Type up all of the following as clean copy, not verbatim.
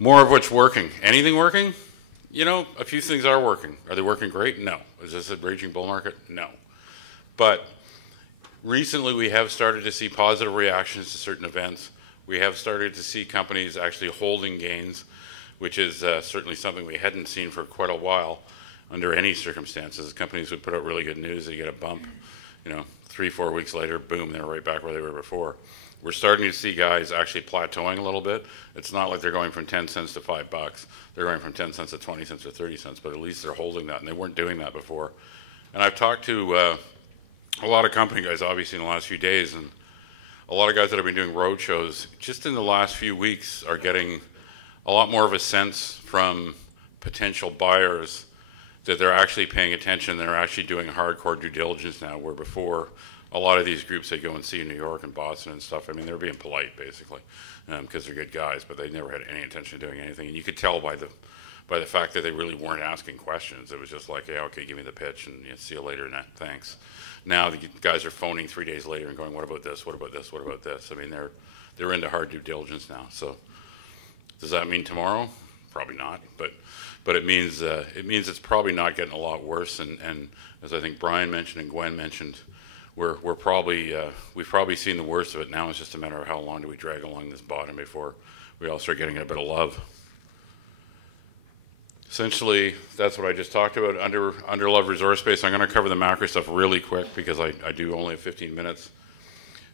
More of what's working. Anything working? You know, a few things are working. Are they working great? No. Is this a raging bull market? No. But recently we have started to see positive reactions to certain events. We have started to see companies actually holding gains, which is certainly something we hadn't seen for quite a while under any circumstances. Companies would put out really good news, they get a bump, 3-4 weeks later, boom, they're right back where they were before. We're starting to see guys actually plateauing a little bit. It's not like they're going from 10 cents to $5. They're going from 10 cents to 20 cents to 30 cents, but at least they're holding that, and they weren't doing that before. And I've talked to a lot of company guys, obviously, in the last few days, and a lot of guys that have been doing road shows just in the last few weeks are getting a lot more of a sense from potential buyers that they're actually paying attention. They're actually doing hardcore due diligence now, where before a lot of these groups they go and see in New York and Boston and stuff, I mean, they're being polite, basically, because they're good guys, but they never had any intention of doing anything. And you could tell by the fact that they really weren't asking questions. It was just like, yeah, okay, give me the pitch, and see you later, and thanks. Now the guys are phoning 3 days later and going, what about this, what about this, what about this? I mean, they're into hard due diligence now. So does that mean tomorrow? Probably not, but it means it's probably not getting a lot worse. And as I think Brian mentioned and Gwen mentioned, we've probably seen the worst of it. Now it's just a matter of how long do we drag along this bottom before we all start getting a bit of love. Essentially, that's what I just talked about, under love resource space. I'm going to cover the macro stuff really quick because I do only have 15 minutes.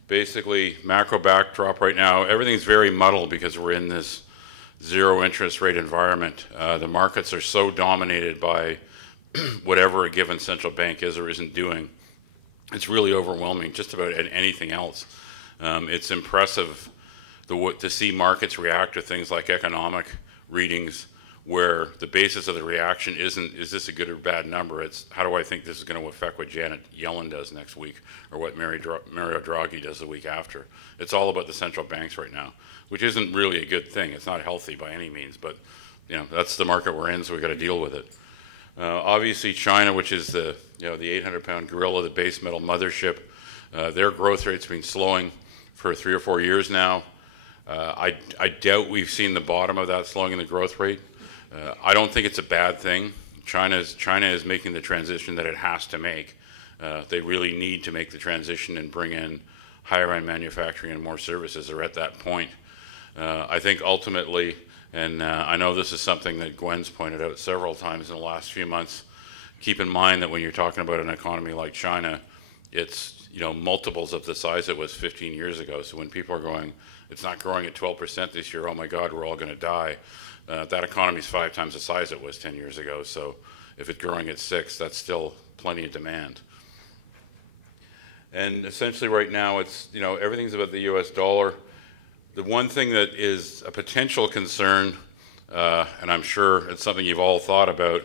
Basically, macro backdrop right now, everything's very muddled because we're in this zero interest rate environment. The markets are so dominated by whatever a given central bank is or isn't doing. It's really overwhelming just about anything else. It's impressive to see markets react to things like economic readings where the basis of the reaction isn't, is this a good or bad number? It's, how do I think this is going to affect what Janet Yellen does next week or what Mario Draghi does the week after? It's all about the central banks right now, which isn't really a good thing. It's not healthy by any means, but that's the market we're in, so we've got to deal with it. Obviously, China, which is the 800-pound gorilla, the base metal mothership, their growth rate's been slowing for 3 or 4 years now. I doubt we've seen the bottom of that slowing in the growth rate. I don't think it's a bad thing. China is making the transition that it has to make. They really need to make the transition and bring in higher-end manufacturing and more services. They're at that point. I think ultimately, and I know this is something that Gwen's pointed out several times in the last few months, keep in mind that when you're talking about an economy like China, it's multiples of the size it was 15 years ago. So when people are going, it's not growing at 12% this year, oh my God, we're all going to die. That economy is 5 times the size it was 10 years ago. So if it's growing at 6, that's still plenty of demand. And essentially right now, it's everything's about the U.S. dollar. The one thing that is a potential concern, and I'm sure it's something you've all thought about,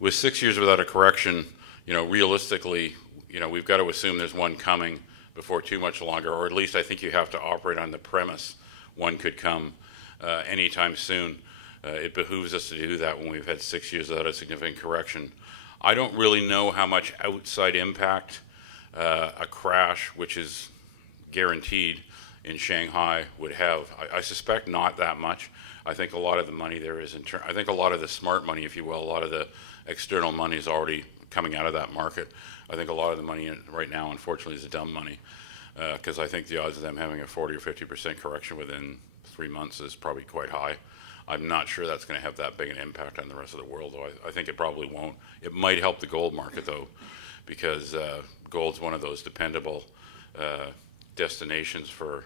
with 6 years without a correction, realistically, we've got to assume there's one coming before too much longer, or at least I think you have to operate on the premise one could come anytime soon. It behooves us to do that when we've had 6 years without a significant correction. I don't really know how much outside impact a crash, which is guaranteed in Shanghai, would have. I suspect not that much. I think a lot of the money there is I think a lot of the smart money, if you will, a lot of the external money is already coming out of that market. I think a lot of the money right now, unfortunately, is the dumb money, because I think the odds of them having a 40 or 50% correction within 3 months is probably quite high. I'm not sure that's going to have that big an impact on the rest of the world, though. I think it probably won't. It might help the gold market, though, because gold's one of those dependable destinations for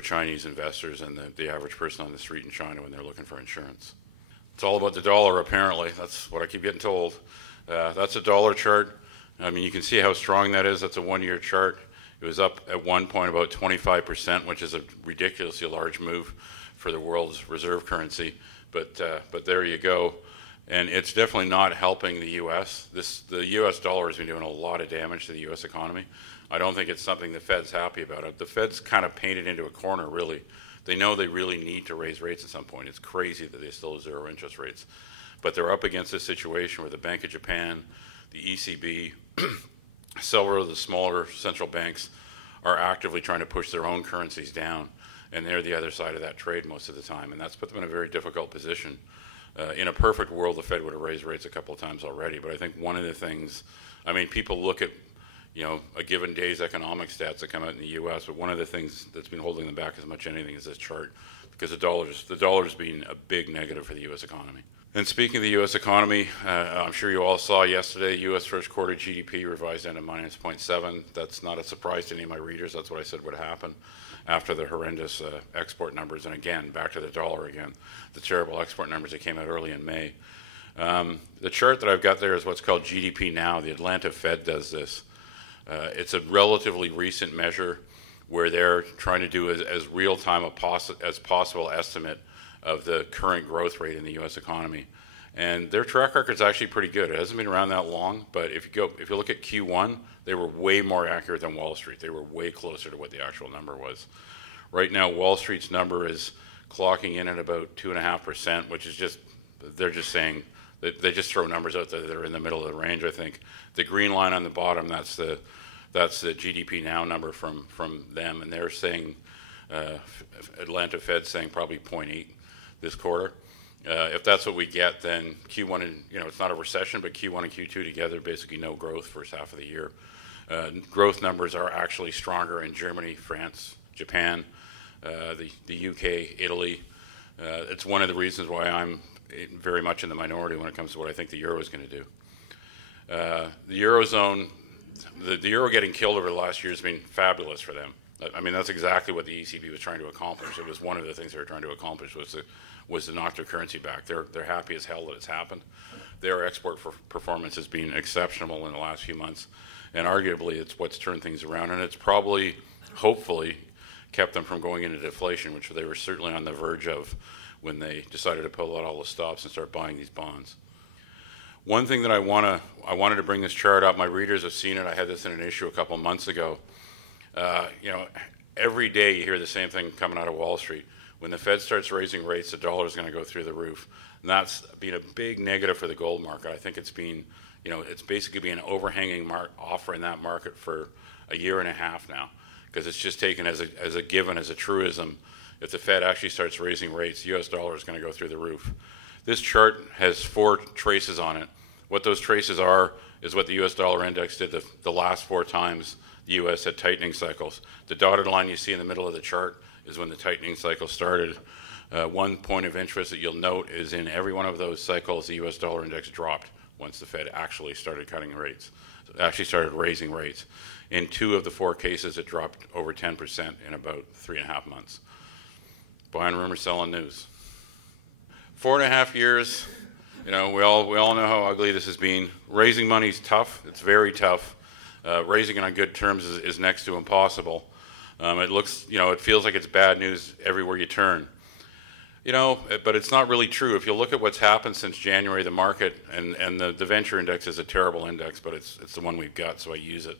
Chinese investors and the average person on the street in China when they're looking for insurance. It's all about the dollar, apparently. That's what I keep getting told. That's a dollar chart. I mean, you can see how strong that is. That's a 1-year chart. It was up at one point about 25%, which is a ridiculously large move for the world's reserve currency. But there you go. And it's definitely not helping the U.S. The U.S. dollar has been doing a lot of damage to the U.S. economy. I don't think it's something the Fed's happy about. The Fed's kind of painted into a corner, really. They know they really need to raise rates at some point. It's crazy that they still have zero interest rates. But they're up against a situation where the Bank of Japan, the ECB, several of the smaller central banks are actively trying to push their own currencies down. and they're the other side of that trade most of the time, and that's put them in a very difficult position. In a perfect world, the Fed would have raised rates a couple of times already, but I think one of the things, I mean, people look at, you know, a given day's economic stats that come out in the U.S., but one of the things that's been holding them back as much as anything is this chart, because the dollar's been a big negative for the U.S. economy. And speaking of the U.S. economy, I'm sure you all saw yesterday, U.S. first quarter GDP revised down to -0.7. That's not a surprise to any of my readers. That's what I said would happen after the horrendous export numbers. And again, back to the dollar again, the terrible export numbers that came out early in May. The chart that I've got there is what's called GDP Now. The Atlanta Fed does this. It's a relatively recent measure where they're trying to do as real-time as possible estimate of the current growth rate in the U.S. economy. And their track record is actually pretty good. It hasn't been around that long, but if you look at Q1, they were way more accurate than Wall Street. They were way closer to what the actual number was. Right now, Wall Street's number is clocking in at about 2.5%, which is just, they're just saying, they just throw numbers out there that are in the middle of the range, I think. The green line on the bottom, that's the GDP Now number from them, and they're saying, Atlanta Fed saying probably 0.8 this quarter. If that's what we get, then Q1 and, you know, it's not a recession, but Q1 and Q2 together, basically no growth first half of the year. Growth numbers are actually stronger in Germany, France, Japan, the UK, Italy. It's one of the reasons why I'm very much in the minority when it comes to what I think the euro is going to do. The Eurozone, the euro getting killed over the last year has been fabulous for them. I mean, that's exactly what the ECB was trying to accomplish. It was one of the things they were trying to accomplish was to knock their currency back. They're happy as hell that it's happened. Their export performance has been exceptional in the last few months, and arguably it's what's turned things around, and it's probably, hopefully, kept them from going into deflation, which they were certainly on the verge of when they decided to pull out all the stops and start buying these bonds. One thing that I wanted to bring this chart up, my readers have seen it, I had this in an issue a couple months ago. You know, every day you hear the same thing coming out of Wall Street. When the Fed starts raising rates, the dollar is going to go through the roof. And that's been a big negative for the gold market. I think it's been, you know, it's basically been an overhanging offer in that market for a year and a half now, because it's just taken as a given, as a truism. If the Fed actually starts raising rates, the US dollar is going to go through the roof. This chart has 4 traces on it. What those traces are is what the US dollar index did the last 4 times the US had tightening cycles. The dotted line you see in the middle of the chart is when the tightening cycle started. One point of interest that you'll note is in every one of those cycles, the US dollar index dropped once the Fed actually started cutting rates, actually started raising rates. In 2 of the 4 cases, it dropped over 10% in about 3.5 months. Buying rumors, selling news. 4.5 years, you know, we all know how ugly this has been. Raising money is tough. It's very tough. Raising it on good terms is next to impossible. It looks, you know, it feels like it's bad news everywhere you turn. You know, but it's not really true. If you look at what's happened since January, the market, and the venture index is a terrible index, but it's the one we've got, so I use it.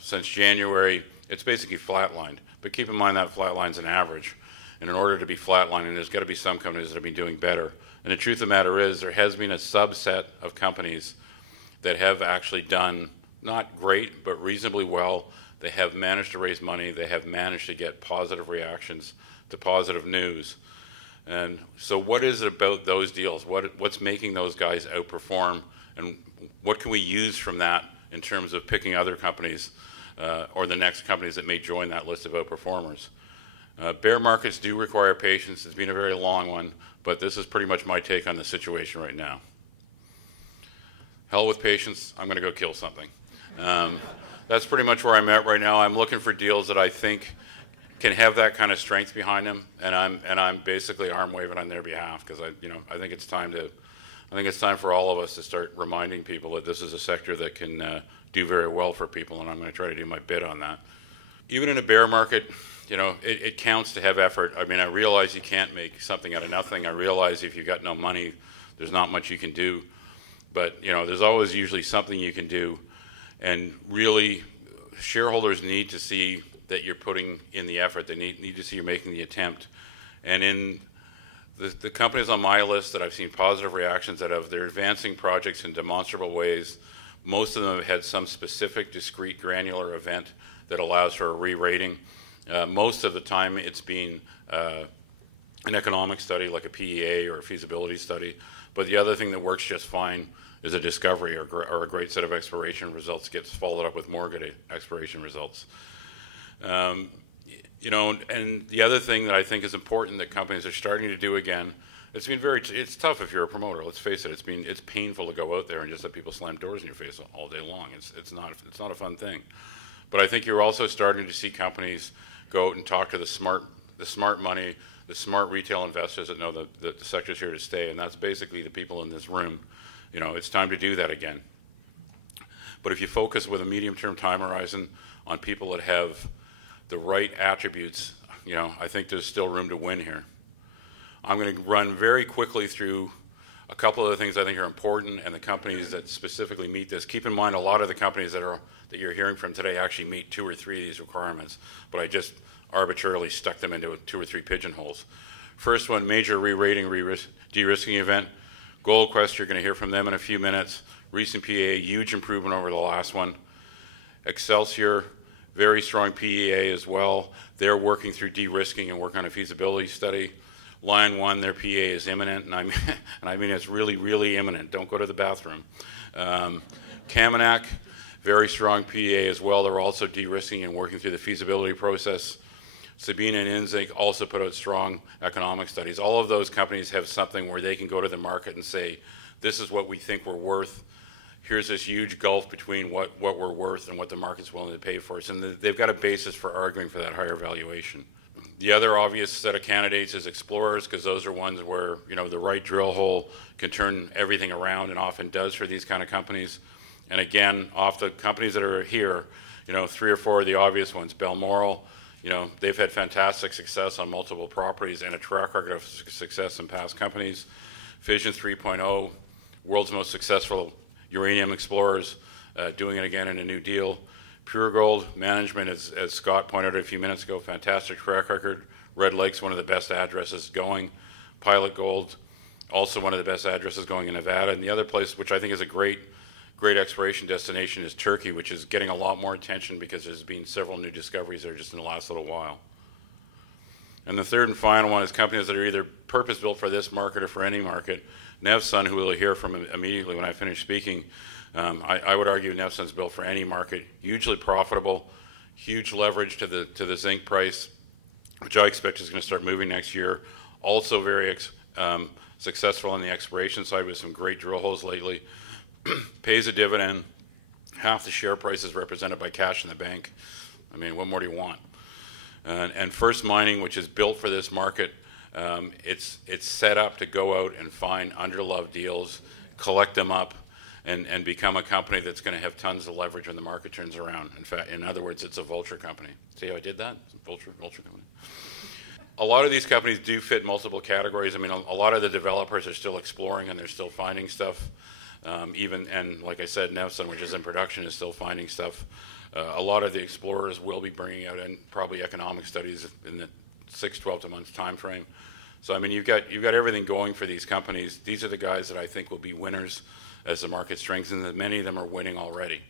Since January, it's basically flatlined. But keep in mind that flatline's an average. And in order to be flatlining, there's got to be some companies that have been doing better. And the truth of the matter is, there has been a subset of companies that have actually done not great, but reasonably well. They have managed to raise money. They have managed to get positive reactions to positive news. And so what is it about those deals? What's making those guys outperform? And what can we use from that in terms of picking other companies or the next companies that may join that list of outperformers? Bear markets do require patience. It's been a very long one, but this is pretty much my take on the situation right now. Hell with patience, I'm going to go kill something. That's pretty much where I'm at right now. I'm looking for deals that I think can have that kind of strength behind them, and I'm basically arm waving on their behalf, because I think it's time for all of us to start reminding people that this is a sector that can do very well for people, and I'm going to try to do my bit on that. Even in a bear market, you know, it counts to have effort. I mean, I realize you can't make something out of nothing. I realize if you've got no money, there's not much you can do. But, you know, there's always usually something you can do. And really, shareholders need to see that you're putting in the effort. They need to see you're making the attempt. And in the companies on my list that I've seen positive reactions out of, they're advancing projects in demonstrable ways. Most of them have had some specific, discrete, granular event that allows for a re-rating. Most of the time it's been an economic study like a PEA or a feasibility study, but the other thing that works just fine is a discovery or a great set of exploration results gets followed up with more good exploration results. You know, and the other thing that I think is important that companies are starting to do again, it's tough if you're a promoter, let's face it, it's painful to go out there and just let people slam doors in your face all day long. It's not a fun thing. But I think you're also starting to see companies go out and talk to the smart money, the smart retail investors that know that the sector's here to stay, and that's basically the people in this room. You know, it's time to do that again. But if you focus with a medium-term time horizon on people that have the right attributes, you know, I think there's still room to win here. I'm going to run very quickly through a couple of the things I think are important and the companies that specifically meet this. Keep in mind a lot of the companies that you're hearing from today actually meet 2 or 3 of these requirements, but I just arbitrarily stuck them into 2 or 3 pigeonholes. First one, major re-rating, de-risking event. Goldquest, you're going to hear from them in a few minutes. Recent PEA, huge improvement over the last one. Excelsior, very strong PEA as well. They're working through de-risking and working on a feasibility study. Line 1, their PEA is imminent, and I mean it's really, really imminent. Don't go to the bathroom. Kaminak, very strong PEA as well. They're also de-risking and working through the feasibility process. Sabina and Inzinc also put out strong economic studies. All of those companies have something where they can go to the market and say, this is what we think we're worth. Here's this huge gulf between what we're worth and what the market's willing to pay for us. And they've got a basis for arguing for that higher valuation. The other obvious set of candidates is explorers, because those are ones where, you know, the right drill hole can turn everything around, and often does for these kind of companies. And again, off the companies that are here, you know, 3 or 4 of the obvious ones. Balmoral, you know, they've had fantastic success on multiple properties and a track record of success in past companies. Fission 3.0, world's most successful uranium explorers, doing it again in a new deal. Pure Gold management, as Scott pointed out a few minutes ago, fantastic track record. Red Lake's one of the best addresses going. Pilot Gold, also one of the best addresses going in Nevada. And the other place, which I think is a great exploration destination, is Turkey, which is getting a lot more attention because there's been several new discoveries there just in the last little while. And the third and final one is companies that are either purpose-built for this market or for any market. Nevsun, who we'll hear from immediately when I finish speaking, I would argue Nevsun's built for any market, hugely profitable, huge leverage to the zinc price, which I expect is going to start moving next year. Also very successful on the exploration side with some great drill holes lately. Pays a dividend. Half the share price is represented by cash in the bank. I mean, what more do you want? And First Mining, which is built for this market, it's set up to go out and find underloved deals, collect them up, and become a company that's going to have tons of leverage when the market turns around. In fact, in other words, it's a vulture company. See how I did that? It's a vulture company. A lot of these companies do fit multiple categories. I mean, a lot of the developers are still exploring and they're still finding stuff. And like I said, Nevsun, which is in production, is still finding stuff. A lot of the explorers will be bringing out and probably economic studies in the 6-12 months time frame. So I mean, you've got everything going for these companies. These are the guys that I think will be winners as the market strengthens, and many of them are winning already.